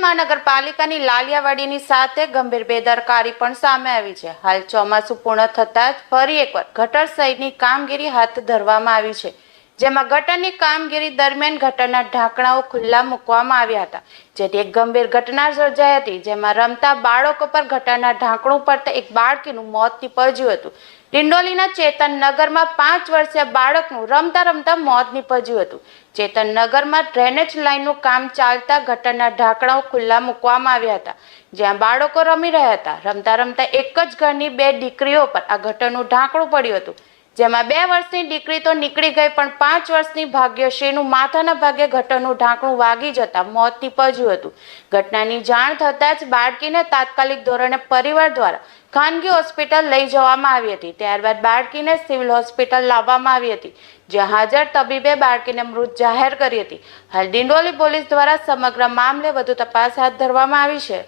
મહાનગરપાલિકાની લાલિયાવાડીની સાથે ગંભીર બેદરકારી પણ સામે આવી છે. હાલ ચોમાસું પૂર્ણ થતાં જ ફરી એકવાર ગટર સહિતની કામગીરી હાથ ધરવામાં આવી છે. જેમાં ગટરની કામગીરી દરમિયાન ગટરના ઢાંકણાઓ ખુલ્લા મૂકવામાં આવ્યા હતા. જેથી એક ગંભીર ઘટના સર્જાઈ હતી, જેમાં રમતા બાળકો પર ગટરના ઢાંકણું પડતા એક બાળકીનું મોત નીપજ્યું હતું. ડિંડોલીના ચેતન નગરમાં પાંચ વર્ષીય બાળકનું રમતા રમતા મોત નીપજ્યું હતું. ચેતન નગરમાં ડ્રેનેજ લાઇનનું કામ ચાલતા ગટરના ઢાંકણાઓ ખુલ્લા મૂકવામાં આવ્યા હતા. જ્યાં બાળકો રમી રહ્યા હતા. રમતા રમતા એક જ ઘરની બે દીકરીઓ પર આ ગટરનું ઢાંકણું પડ્યું હતું. જેમાં બે વર્ષની દીકરી તો નીકળી ગઈ, પણ પાંચ વર્ષની ભાગ્યશ્રીનું માથાના ભાગે ઘટનનું ઢાંકણું વાગી જતા મોત નીપજ્યું હતું. ઘટનાની જાણ થતાં જ બાળકીને તાત્કાલિક ધોરણે પરિવાર દ્વારા ખાનગી હોસ્પિટલ લઈ જવામાં આવી હતી. ત્યારબાદ બાળકીને સિવિલ હોસ્પિટલ લાવવામાં આવી હતી, જ્યાં હાજર તબીબે બાળકીને મૃત જાહેર કરી હતી. હાલ ડિંડોલી પોલીસ દ્વારા સમગ્ર મામલે વધુ તપાસ હાથ ધરવામાં આવી છે.